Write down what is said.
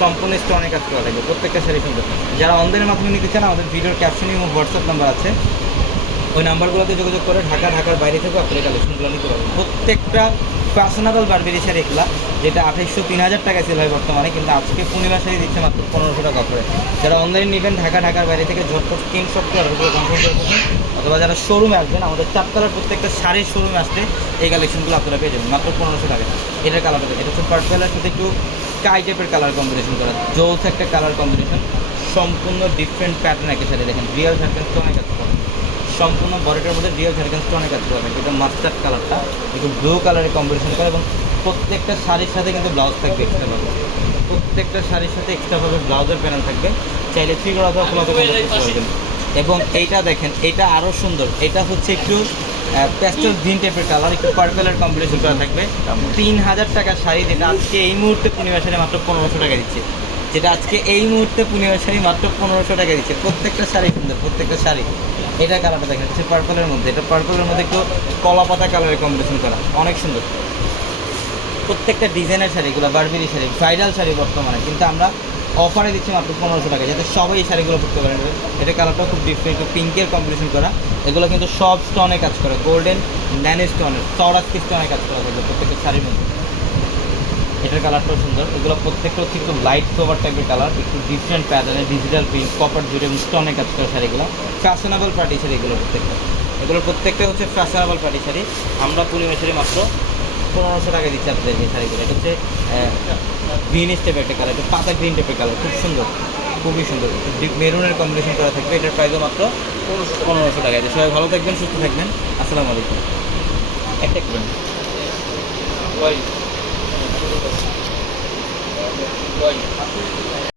সম্পূর্ণ স্টোনে কাজ করা থাকবে প্রত্যেকটা শাড়ি সুন্দর যারা অনলাইনের মাধ্যমে নিতে চান, আমাদের ভিডিওর ক্যাপশনে এবং হোয়াটসঅ্যাপ নাম্বার আছে। ওই নাম্বারগুলোতে যোগাযোগ করে ঢাকা, ঢাকার বাইরে থেকেও আপনি কালেকশনগুলো নিতে পারবেন প্রত্যেকটা ফ্যাশনেবল বারবেরি শাড়ি এগুলা, যেটা আঠাইশশো তিন হাজার টাকা সেল হয় বর্তমানে, কিন্তু আজকে পূর্ণিমা শাড়ি দিচ্ছে মাত্র পনেরোশো টাকা করে। যারা অনলাইন নেবেন, ঢাকা, ঢাকার বাইরে থেকে ঝটপট করে অর্ডার কনফার্ম করে অথবা যারা শোরুমে আসবেন, আমাদের চারতলার প্রত্যেকটা শাড়ির শোরুমে আসতে এই কালেকশনগুলো আপনারা পেয়ে যাবেন, মাত্র পনেরোশো টাকা এটার কালার এটা হচ্ছে পার্পেলের সাথে একটু স্কাই টাইপের কালার কম্বিনেশন করা। যৌথ একটা কালার কম্বিনেশন সম্পূর্ণ ডিফারেন্ট প্যাটার্ন একটা শাড়ি দেখেন। রিয়েল ঝাড়খান স্টোনের কাজ করা সম্পূর্ণ বডিটার মধ্যে রিয়েল ঝাড়খান স্টোনের কাজ করা থাকে এটা মাস্টার্ড কালারটা একটু ব্লু কালারের কম্বিনেশন করা এবং প্রত্যেকটা শাড়ির সাথে কিন্তু ব্লাউজ থাকবে এক্সট্রাভাবে প্রত্যেকটা শাড়ির সাথে এক্সট্রাভাবে ব্লাউজের প্যানেল থাকবে। চাইলে ফিগার অথবা এবং এইটা দেখেন এটা আরও সুন্দর। এটা হচ্ছে একটু প্যাস্টেল গ্রিন টাইপের কালার একটু পার্পেলের কম্বিনেশন করা থাকবে। তিন হাজার টাকার শাড়ি যেটা আজকে এই মুহূর্তে পূর্ণিমা মাত্র পনেরোশো টাকা দিচ্ছে। যেটা আজকে এই মুহূর্তে পূর্ণিমা শাড়ি মাত্র পনেরোশো টাকা দিচ্ছে। প্রত্যেকটা শাড়ি সুন্দর, প্রত্যেকটা শাড়ি। এটা কালারটা দেখা যাচ্ছে পার্পলের মধ্যে। এটা পার্পলের মধ্যে একটু কলা পাতা কালারের কম্বিনেশন করা। অনেক সুন্দর। প্রত্যেকটা ডিজাইনের শাড়িগুলো বারবেরি শাড়ি ব্রাইডাল শাড়ি বর্তমানে। কিন্তু আমরা অফারে দিচ্ছি মাত্র পনেরোশো টাকা, যাতে সবাই এই শাড়িগুলো পরতে পারেন এটা কালারটা খুব ডিফারেন্ট পিঙ্কের কম্বিনেশন করা। এগুলো কিন্তু সব স্টোনে কাজ করে গোল্ডেন ন্যানো স্টোনের চড়াস্কি স্টোনে কাজ করা থাকবে প্রত্যেকটা শাড়ির মধ্যে। এটার কালারটাও সুন্দর, এগুলো প্রত্যেকটা হচ্ছে একটু লাইট কভার টাইপের কালার একটু ডিফারেন্ট প্যাটার্নের ডিজিটাল প্রিন্ট কপার জুড়ে স্টোনে কাজ করা শাড়িগুলো। ফ্যাশনেবল পার্টি শাড়ি এগুলো প্রত্যেকটা। এগুলো প্রত্যেকটা হচ্ছে ফ্যাশনেবল পার্টি শাড়ি। আমরা পূর্ণিমা শাড়ি মাত্র পনেরোশো টাকা দিচ্ছি আপনাদের এই শাড়িগুলো। এটা হচ্ছে গ্রিন টাইপের একটা কালার পাতা গ্রিন টাইপের কালার খুব সুন্দর, খুবই সুন্দর। মেরুনের কম্বিনেশন করা থাকবে, এটার প্রাইসও মাত্র পনেরোশো টাকা। আছে সবাই ভালো থাকবেন, সুস্থ থাকবেন। আসসালামু আলাইকুম। একটা করবেন Thank Why?